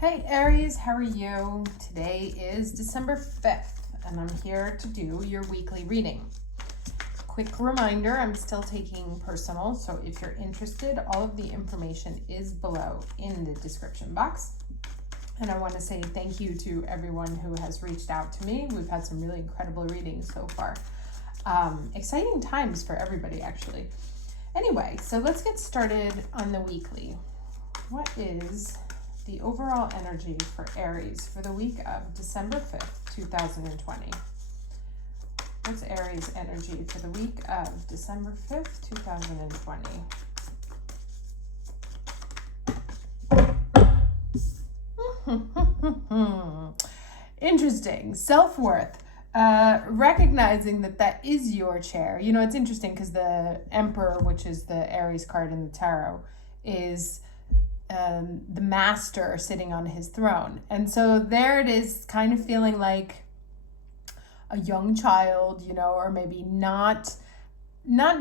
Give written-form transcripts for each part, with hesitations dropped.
Hey Aries, how are you? Today is December 5th and I'm here to do your weekly reading. Quick reminder, I'm still taking personal, so if you're interested, all of the information is below in the description box. And I want to say thank you to everyone who has reached out to me. We've had some really incredible readings so far. Exciting times for everybody, actually. Anyway, so let's get started on the weekly. What is the overall energy for Aries for the week of December 5th, 2020? What's Aries energy for the week of December 5th, 2020? Interesting. Self-worth. Recognizing that is your chair. You know, it's interesting because the Emperor, which is the Aries card in the tarot, is the master sitting on his throne. And so there it is, kind of feeling like a young child, you know, or maybe not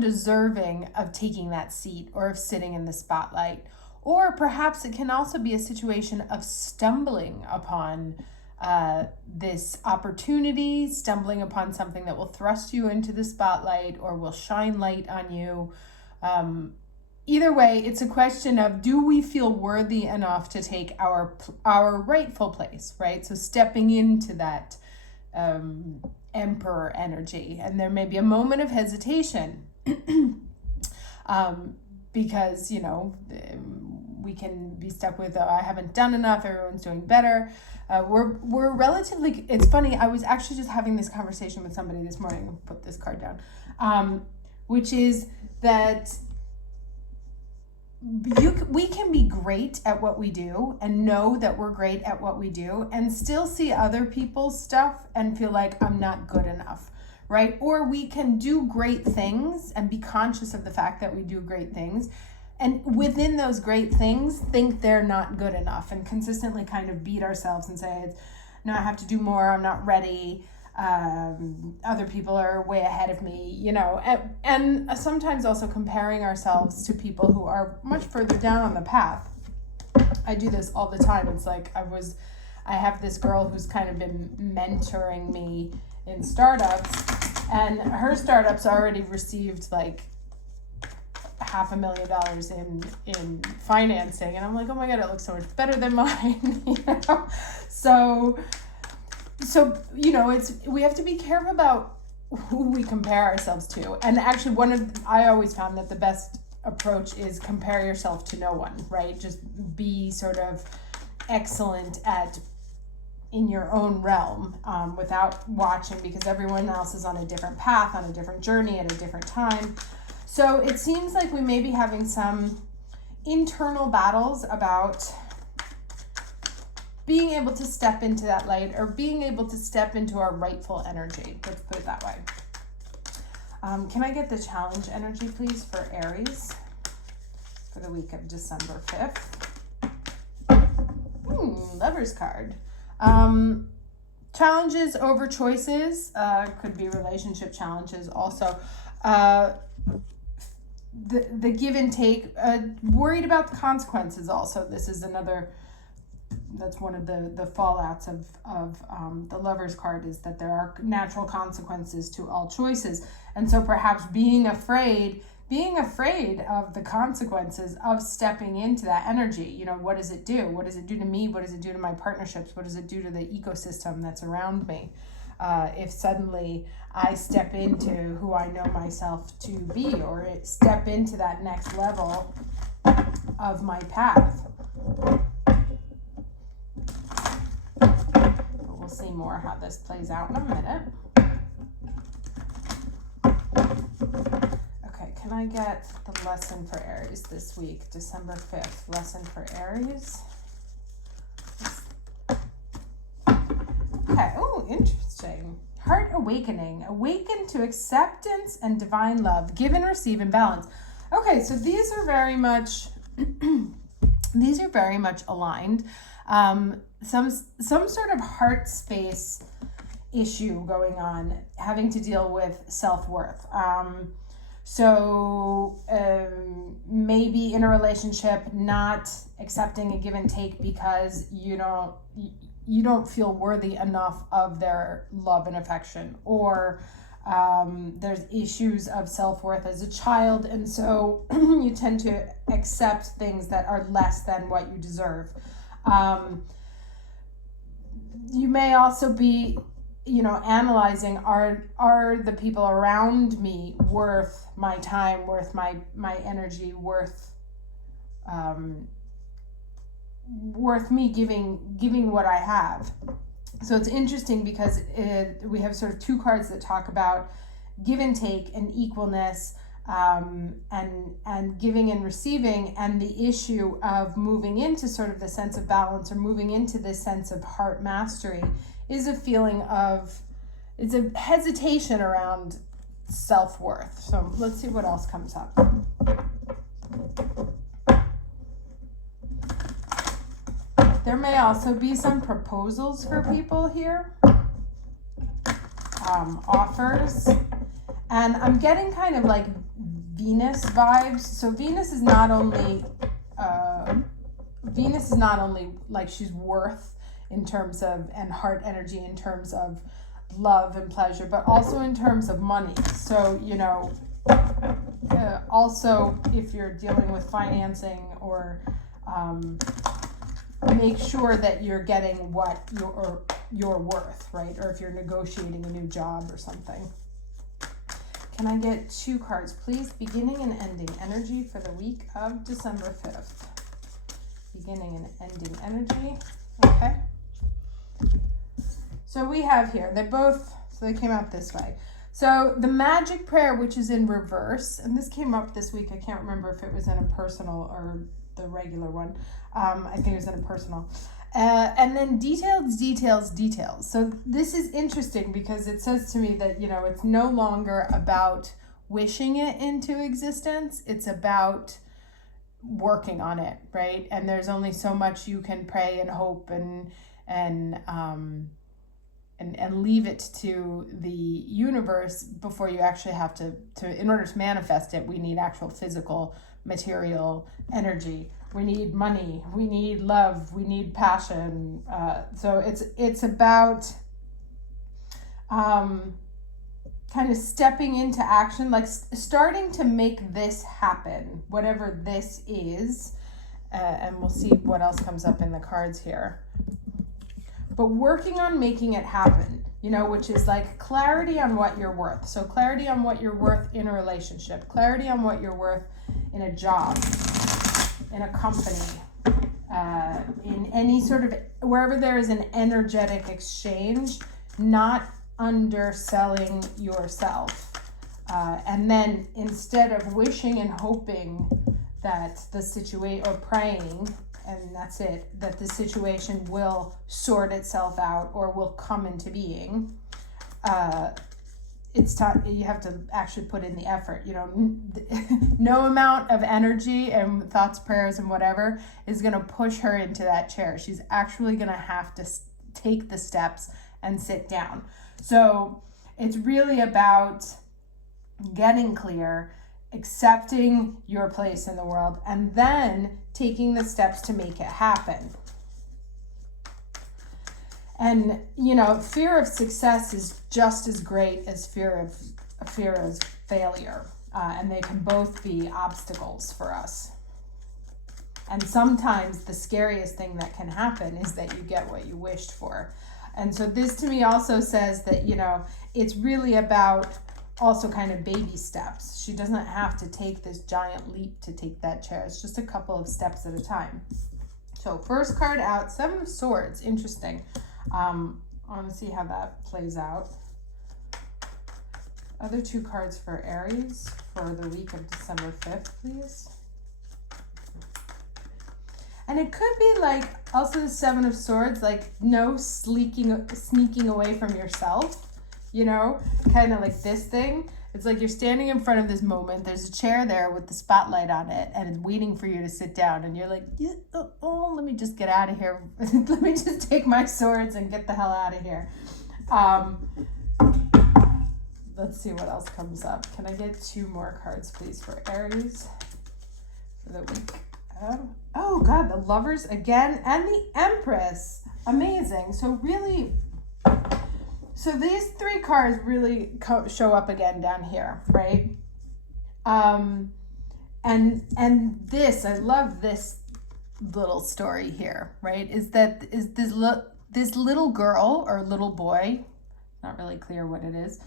deserving of taking that seat or of sitting in the spotlight. Or perhaps it can also be a situation of stumbling upon this opportunity, stumbling upon something that will thrust you into the spotlight or will shine light on you. Either way, it's a question of, do we feel worthy enough to take our rightful place, right? So stepping into that Emperor energy. And there may be a moment of hesitation because, you know, we can be stuck with, I haven't done enough, everyone's doing better. We're relatively, it's funny, I was actually just having this conversation with somebody this morning, I'll put this card down, which is that we can be great at what we do and know that we're great at what we do and still see other people's stuff and feel like I'm not good enough, right? Or we can do great things and be conscious of the fact that we do great things, and within those great things think they're not good enough and consistently kind of beat ourselves and say, no, I have to do more, I'm not ready, other people are way ahead of me, you know, and sometimes also comparing ourselves to people who are much further down on the path. I do this all the time. It's like I have this girl who's kind of been mentoring me in startups, and her startup's already received like $500,000 in financing, and I'm like, oh my god, it looks so much better than mine. You know, so you know, we have to be careful about who we compare ourselves to. And actually, I always found that the best approach is compare yourself to no one, right? Just be sort of excellent in your own realm, without watching, because everyone else is on a different path, on a different journey, at a different time. So it seems like we may be having some internal battles about being able to step into that light, or being able to step into our rightful energy. Let's put it that way. Can I get the challenge energy, please, for Aries for the week of December 5th? Lover's card. Challenges over choices. Could be relationship challenges also. The give and take. Worried about the consequences also. This is another... That's one of the fallouts of the Lover's card, is that there are natural consequences to all choices. And so perhaps being afraid of the consequences of stepping into that energy. You know, what does it do? What does it do to me? What does it do to my partnerships? What does it do to the ecosystem that's around me? If suddenly I step into who I know myself to be, or step into that next level of my path. We'll see more how this plays out in a minute. Okay, can I get the lesson for Aries this week, December 5th? Lesson for Aries. Okay, oh, interesting. Heart awakening. Awaken to acceptance and divine love. Give and receive in balance. Okay, so these are very much aligned. Some sort of heart space issue going on, having to deal with self-worth. So maybe in a relationship, not accepting a give and take because you don't feel worthy enough of their love and affection, or there's issues of self-worth as a child, and so you tend to accept things that are less than what you deserve. You may also be, analyzing, are the people around me worth my time, worth my energy, worth me giving what I have. So it's interesting because we have sort of two cards that talk about give and take and equalness, and giving and receiving, and the issue of moving into sort of the sense of balance, or moving into this sense of heart mastery, is a feeling of, it's a hesitation around self-worth. So let's see what else comes up. There may also be some proposals for people here, offers, and I'm getting kind of like Venus vibes. So Venus is not only like she's worth in terms of, and heart energy in terms of love and pleasure, but also in terms of money. So also if you're dealing with financing, or make sure that you're getting what you're worth, right? Or if you're negotiating a new job or something. Can I get 2 cards, please? Beginning and ending energy for the week of December 5th. Beginning and ending energy. Okay. So we have here, they came out this way. So the magic prayer, which is in reverse, and this came up this week. I can't remember if it was in a personal or the regular one. I think it was in a personal. And then details. So this is interesting because it says to me that, it's no longer about wishing it into existence. It's about working on it, right? And there's only so much you can pray and hope and leave it to the universe before you actually have to in order to manifest it. We need actual physical material energy. We need money, we need love, we need passion. So it's about kind of stepping into action, like starting to make this happen, whatever this is. And we'll see what else comes up in the cards here. But working on making it happen, which is like clarity on what you're worth. So clarity on what you're worth in a relationship, clarity on what you're worth in a job, in a company, in any sort of, wherever there is an energetic exchange, not underselling yourself. And then instead of wishing and hoping that the situation, or praying, and that's it, that the situation will sort itself out or will come into being, you have to actually put in the effort. No amount of energy and thoughts, prayers, and whatever is going to push her into that chair. She's actually going to have to take the steps and sit down. So it's really about getting clear, accepting your place in the world, and then taking the steps to make it happen. And, fear of success is just as great as fear of failure. And they can both be obstacles for us. And sometimes the scariest thing that can happen is that you get what you wished for. And so this to me also says that, it's really about also kind of baby steps. She doesn't have to take this giant leap to take that chair. It's just a couple of steps at a time. So first card out, 7 of Swords. Interesting. I want to see how that plays out. Other 2 cards for Aries for the week of December 5th, please. And it could be like also the 7 of Swords, like no sneaking away from yourself, kind of like this thing. It's like you're standing in front of this moment. There's a chair there with the spotlight on it, and it's waiting for you to sit down. And you're like, let me just get out of here. Let me just take my swords and get the hell out of here. let's see what else comes up. Can I get 2 more cards, please, for Aries for the week? Oh God, the Lovers again and the Empress. Amazing. So really, so these 3 cards really show up again down here, right? And this, I love this little story here, right? Is this little girl or little boy, not really clear what it is.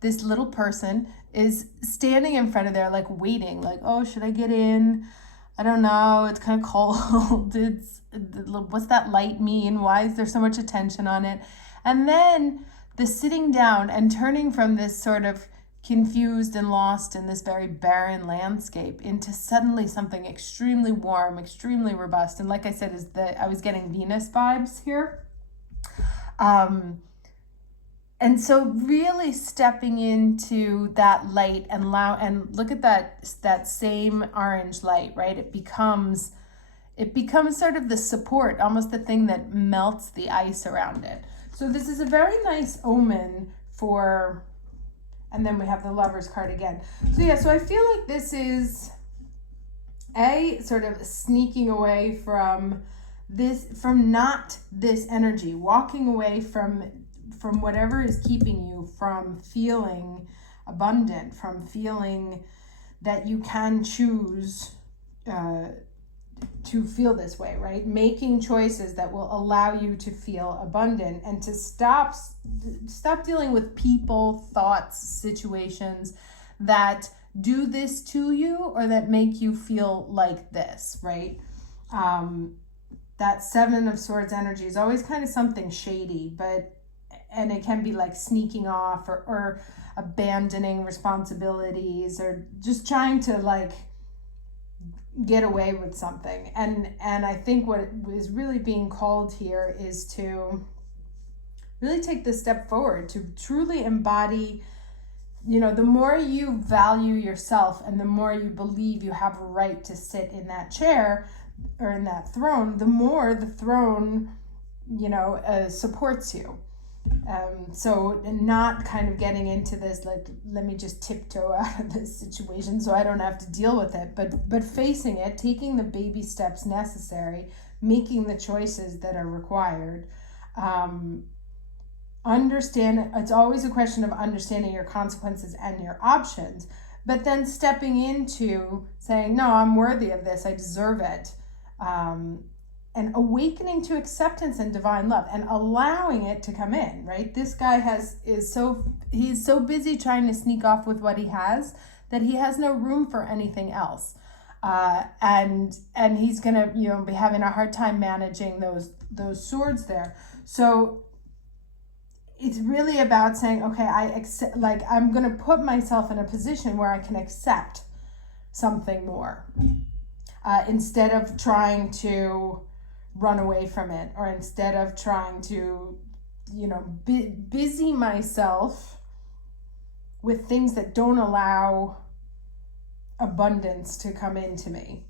This little person is standing in front of there, like waiting, like, oh, should I get in? I don't know. It's kind of cold. What's that light mean? Why is there so much attention on it? And then the sitting down and turning from this sort of confused and lost in this very barren landscape into suddenly something extremely warm, extremely robust. And like I said, I was getting Venus vibes here. And so really stepping into that light and look at that same orange light, right? It becomes sort of the support, almost the thing that melts the ice around it. So this is a very nice omen for, and then we have the Lovers card again. So yeah, so I feel like this is sort of sneaking away from not this energy, walking away from whatever is keeping you from feeling abundant, from feeling that you can choose to feel this way, right? Making choices that will allow you to feel abundant and to stop dealing with people, thoughts, situations that do this to you or that make you feel like this, right? That 7 of Swords energy is always kind of something shady, and it can be like sneaking off or abandoning responsibilities or just trying to like get away with something. And I think what is really being called here is to really take this step forward, to truly embody, the more you value yourself and the more you believe you have a right to sit in that chair or in that throne, the more the throne, supports you. So not kind of getting into this, like, let me just tiptoe out of this situation so I don't have to deal with it, but facing it, taking the baby steps necessary, making the choices that are required. Understand, it's always a question of understanding your consequences and your options, but then stepping into saying, no, I'm worthy of this, I deserve it. And awakening to acceptance and divine love and allowing it to come in, right? This guy he's so busy trying to sneak off with what he has that he has no room for anything else. And he's gonna, be having a hard time managing those swords there. So it's really about saying, okay, I'm gonna put myself in a position where I can accept something more, instead of trying to run away from it, or instead of trying to, busy myself with things that don't allow abundance to come into me.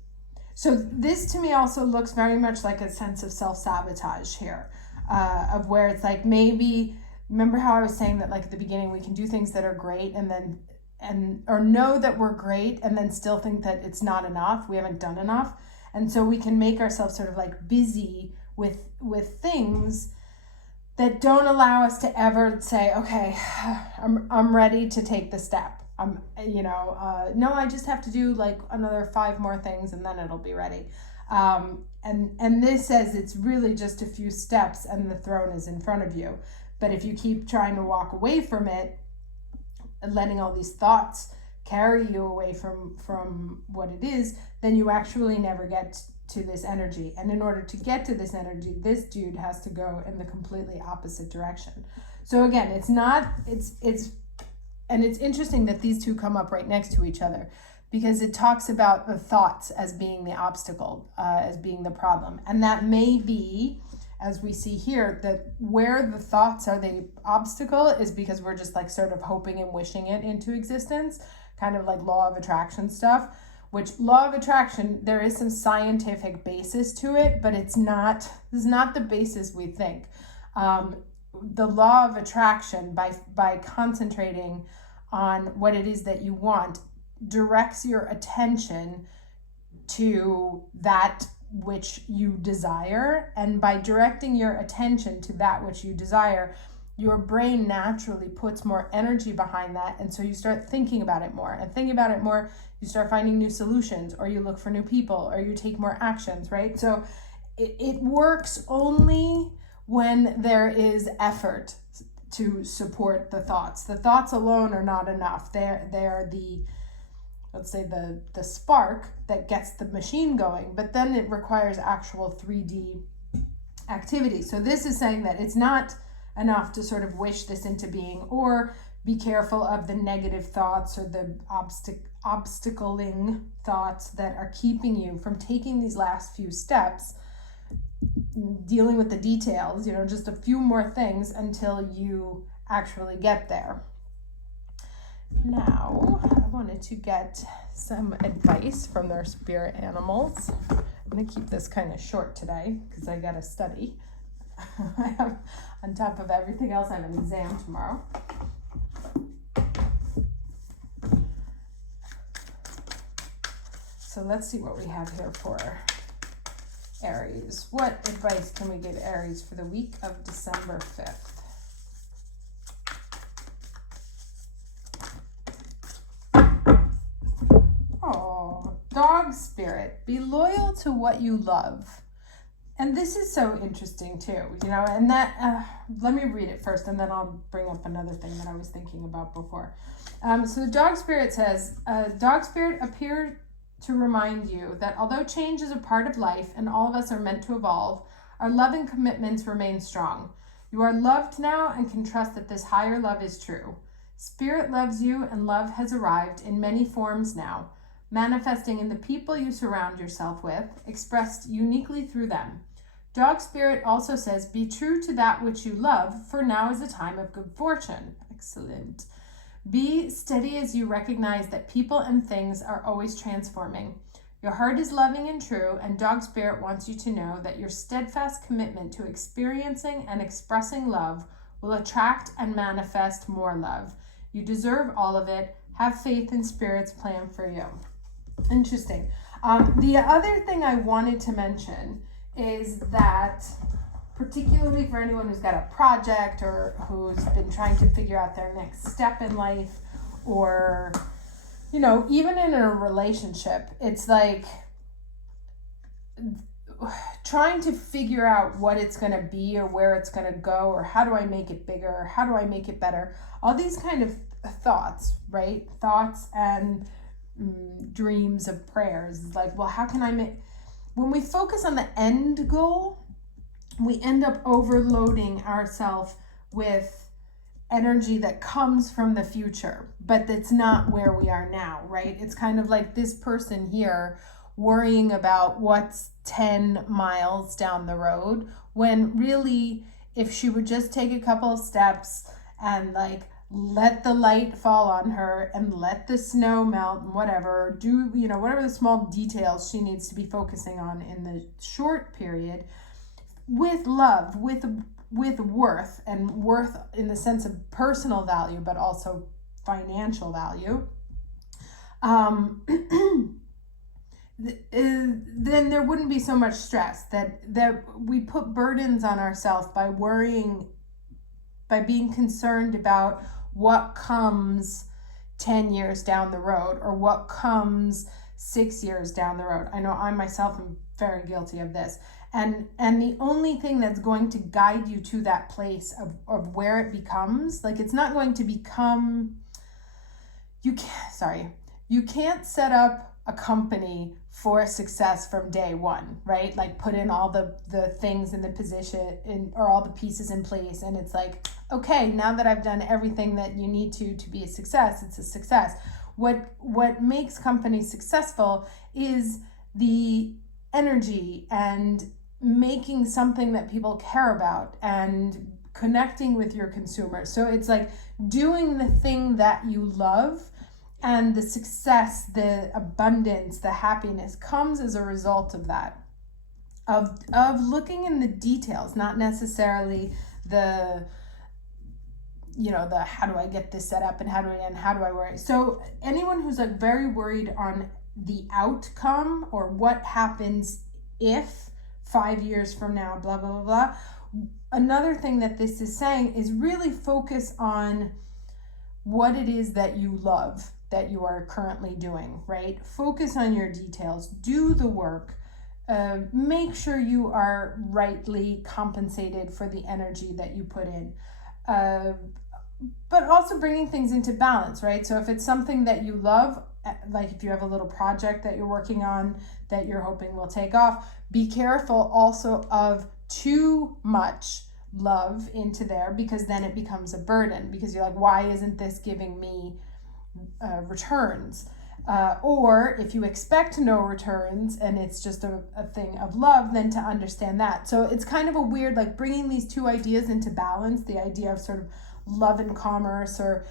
So this to me also looks very much like a sense of self-sabotage here, of where it's like, maybe, remember how I was saying that like at the beginning, we can do things that are great or know that we're great and then still think that it's not enough, we haven't done enough. And so we can make ourselves sort of like busy with things that don't allow us to ever say, okay, I'm ready to take the step. No, I just have to do like another 5 more things and then it'll be ready. And this says it's really just a few steps and the throne is in front of you. But if you keep trying to walk away from it and letting all these thoughts carry you away from what it is, then you actually never get to this energy. And in order to get to this energy, this dude has to go in the completely opposite direction. So again, it's interesting that these two come up right next to each other, because it talks about the thoughts as being the obstacle, as being the problem. And that may be, as we see here, that where the thoughts are the obstacle is because we're just like sort of hoping and wishing it into existence, kind of like law of attraction stuff, which law of attraction, there is some scientific basis to it, but this is not the basis we think. the law of attraction, by concentrating on what it is that you want, directs your attention to that which you desire. And by directing your attention to that which you desire, your brain naturally puts more energy behind that. And so you start thinking about it more, and thinking about it more, you start finding new solutions, or you look for new people, or you take more actions, right? So it works only when there is effort to support the thoughts. The thoughts alone are not enough. They're the, let's say, the spark that gets the machine going, but then it requires actual 3D activity. So this is saying that it's not enough to sort of wish this into being, or be careful of the negative thoughts or the obstacling thoughts that are keeping you from taking these last few steps, dealing with the details, just a few more things until you actually get there. Now, I wanted to get some advice from their spirit animals. I'm going to keep this kind of short today because I got to study. I have, on top of everything else, I have an exam tomorrow. So let's see what we have here for Aries. What advice can we give Aries for the week of December 5th? Oh, dog spirit. Be loyal to what you love. And this is so interesting too, and that, let me read it first and then I'll bring up another thing that I was thinking about before. So the dog spirit says, dog spirit appear to remind you that although change is a part of life and all of us are meant to evolve, our love and commitments remain strong. You are loved now and can trust that this higher love is true. Spirit loves you, and love has arrived in many forms now, manifesting in the people you surround yourself with, expressed uniquely through them. Dog spirit also says, be true to that which you love, for now is a time of good fortune. Excellent. Be steady as you recognize that people and things are always transforming. Your heart is loving and true, and dog spirit wants you to know that your steadfast commitment to experiencing and expressing love will attract and manifest more love. You deserve all of it. Have faith in spirit's plan for you. Interesting. The other thing I wanted to mention is that, particularly for anyone who's got a project or who's been trying to figure out their next step in life, or, even in a relationship, it's like trying to figure out what it's going to be or where it's going to go, or how do I make it bigger, or how do I make it better? All these kind of thoughts, right? Thoughts and dreams of prayers. Like, well, how can I make... When we focus on the end goal, we end up overloading ourselves with energy that comes from the future, but that's not where we are now, right? It's kind of like this person here worrying about what's 10 miles down the road, when really, if she would just take a couple of steps and let the light fall on her and let the snow melt and whatever, do, whatever the small details she needs to be focusing on in the short period, with love, with worth, and worth in the sense of personal value, but also financial value, then there wouldn't be so much stress that we put burdens on ourselves by worrying, by being concerned about what comes 10 years down the road, or what comes 6 years down the road. I know I myself am very guilty of this. And the only thing that's going to guide you to that place of where it becomes, it's not going to become, you can't set up a company for success from day one, right? Put in all the things in the position or all the pieces in place, and it's okay, now that I've done everything that you need to be a success, it's a success. What makes companies successful is the energy and making something that people care about and connecting with your consumers. So it's doing the thing that you love, and the success, the abundance, the happiness comes as a result of that, of looking in the details, not necessarily the the how do I get this set up and how do I worry. So anyone who's like very worried on the outcome or what happens if 5 years from now, blah, blah, blah, blah. Another thing that this is saying is really focus on what it is that you love that you are currently doing, right? Focus on your details, do the work, make sure you are rightly compensated for the energy that you put in. But also bringing things into balance, right? So if it's something that you love, like if you have a little project that you're working on that you're hoping will take off, be careful also of too much love into there, because then it becomes a burden, because you're like, why isn't this giving me returns? Or if you expect no returns and it's just a thing of love, then to understand that. So it's kind of a weird, like bringing these two ideas into balance, the idea of sort of love in commerce or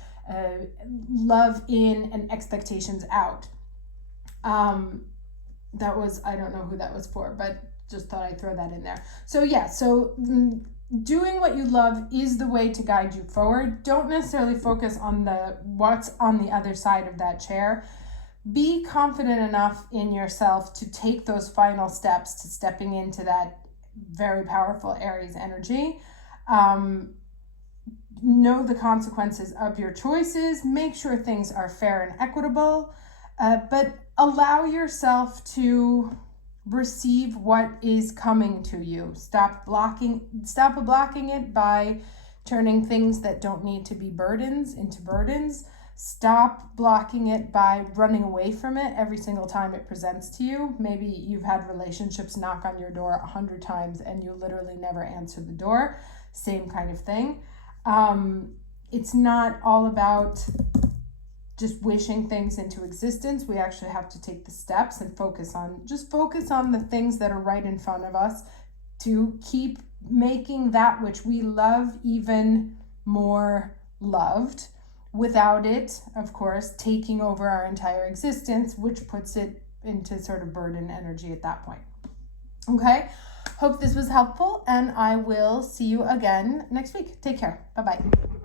love in and expectations out. That was, I don't know who that was for, but just thought I'd throw that in there. So yeah, so doing what you love is the way to guide you forward. Don't necessarily focus on what's on the other side of that chair. Be confident enough in yourself to take those final steps to stepping into that very powerful Aries energy. Know the consequences of your choices. Make sure things are fair and equitable, but allow yourself to receive what is coming to you. Stop blocking it by turning things that don't need to be burdens into burdens. Stop blocking it by running away from it every single time it presents to you. Maybe you've had relationships knock on your door 100 times and you literally never answer the door. Same kind of thing. It's not all about just wishing things into existence. We actually have to take the steps and focus on the things that are right in front of us to keep making that which we love even more loved, without it, of course, taking over our entire existence, which puts it into sort of burden energy at that point. Okay, hope this was helpful, and I will see you again next week. Take care. Bye-bye.